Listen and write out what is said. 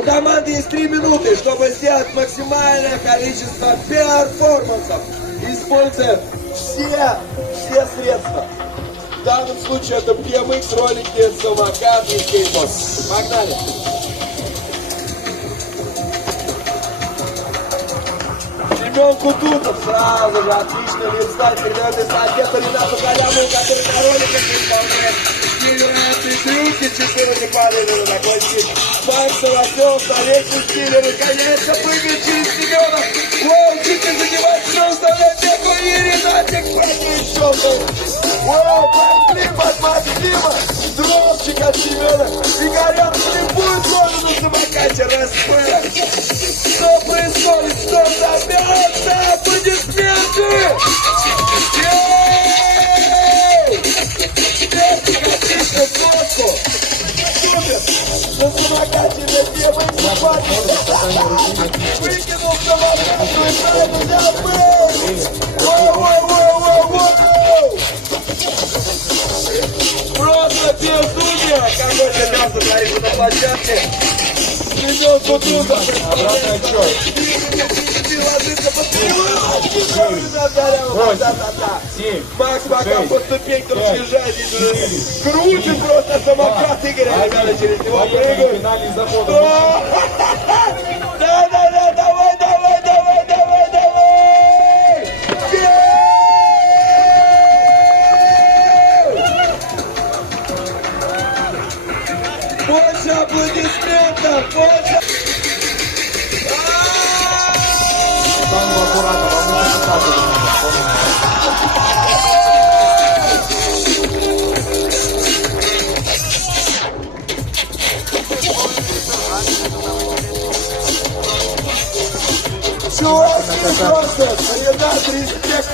У команды есть 3 минуты, чтобы сделать максимальное количество перформансов, используя все средства. В данном случае это BMX, ролики, самокат и скейтборд. Погнали! Семен Кутутов сразу же отлично листает, передает эстафету Ренату Халямову, который на роликах исполняет невероятные трюки, 4 непаренные на такой стиль. Макс Новоселов, столетний стиль, наконец-то прыгает через Семена. Воу, чуть не задевает, но уставляет бегу, и Ренатик поднесет. Воу, Максима от Максима, дропчик от Семена. Игорян слепую зону на самокате распылит. Что происходит? Что забьется? Аплодисменты! Отлично, сотку! Супер! На самокате на первый захват! Выкинул самокату и сразу забыл! Воу-воу-воу-воу-воу! Просто безумие! Какой-то мясо творится на площадке! Семен Кутутов! Обратный отчет. 7, Макс пока по ступенькам съезжает, крутит просто самокат Игоря, ребята через него прыгают. Финальный заход. Да, давай! Больше аплодисментов, больше! Там аккуратно, вам нужно показывать. Все, просто, ребят, респект.